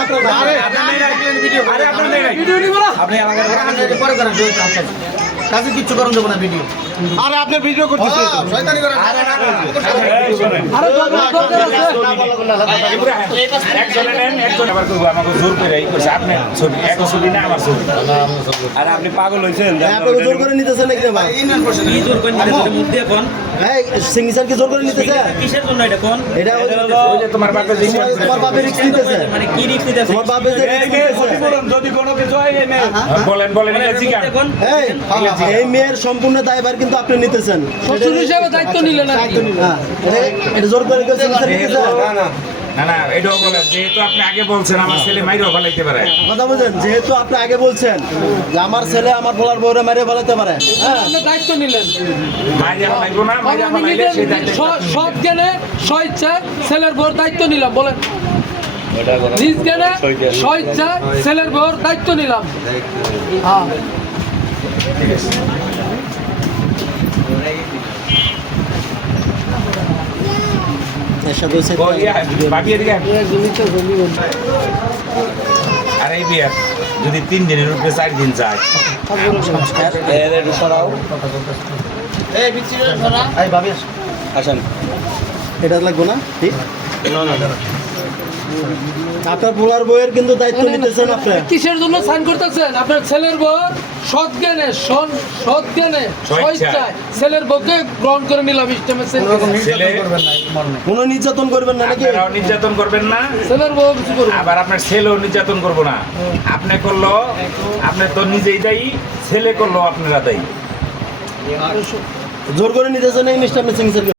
আরে আপনি কিচ্ছু করেন দেবো না ভিডিও আরে আপনার ভিডিও শয়তানি করেন আরে আপনি না আর আপনি পাগল হয়েছেন জোর করে নিতেছে নাকি রে ভাই ইউনিয়ন পরিষদ কি জোর করে নিতেছে মুখ দিয়ে কোন সিগনেচার কি জোর করে নিতেছে? কিসের জন্য এটা কোন? এটা ওই ওই যে তোমার বাপের তোমার- তোমার বাপের নিতেছে। মানে কি রিক্স নিতেছে? তোমার বাপের যে রিক্স নিতেছে। যদি কোনো কিছু হয় এই মেয়ে। বলেন বলেন এটা জিজ্ঞাসা এই, এই মেয়ের সম্পূর্ণ দায়ভার কিন্তু আপনি নিতেছেন। শ্বশুর হিসেবে দায়িত্ব নিলেন হ্যাঁ, এটা- জোর করে কেউ signature নিতেছে? না না। এটাও বলেন যেহেতু আপনি আগে বলছেন আমার ছেলে মাইরেও ফেলাইতে পারে। কথা বুঝেন যেহেতু আপনি আগে বলছেন যে আমার ছেলে আমার বলার বউরে মেরে ফেলাতে পারে। হ্যাঁ। আপনি দায়িত্ব নিলেন। মাইরে ফেলাইবো না মাইরে ফেলাইলে সেই দায়িত্ব স- সৎ জ্ঞানে স্বেচ্ছায় ছেলের বউর দায়িত্ব নিলাম বলেন। নিজ জ্ঞানে স্বেচ্ছায় ছেলের বউর দায়িত্ব নিলাম। হ্যাঁ। এদিকে আয়। আর এই বিয়ে যদি তিন দিনের উপরে চার দিন যায়। এই ভাবি আসেন। এটা লাগবো না? ঠিক আপনার পোলার বইয়ের কিন্তু দায়িত্ব নিতেছেন আপনি কিসের জন্য সাইন করতেছেন? আপনার ছেলের বউ সৎ জ্ঞানে সৎ জ্ঞানে স্বেচ্ছায়। স্বেচ্ছায় ছেলের বউকে গ্রহণ করে নিলাম ইস্টেমে নির্যাতন করবেন না কোনো নির্যাতন করবেন না নাকি? নির্যাতন করবেন না। ছেলের বউ কিছু করবে না। আবার আপনার ছেলেও নির্যাতন করব না। আপনি করল আপনি তো নিজেই দায়ী ছেলে করল আপনারা দায়ী। জোর করে নিতেছেন এই মিস্টার মিসিং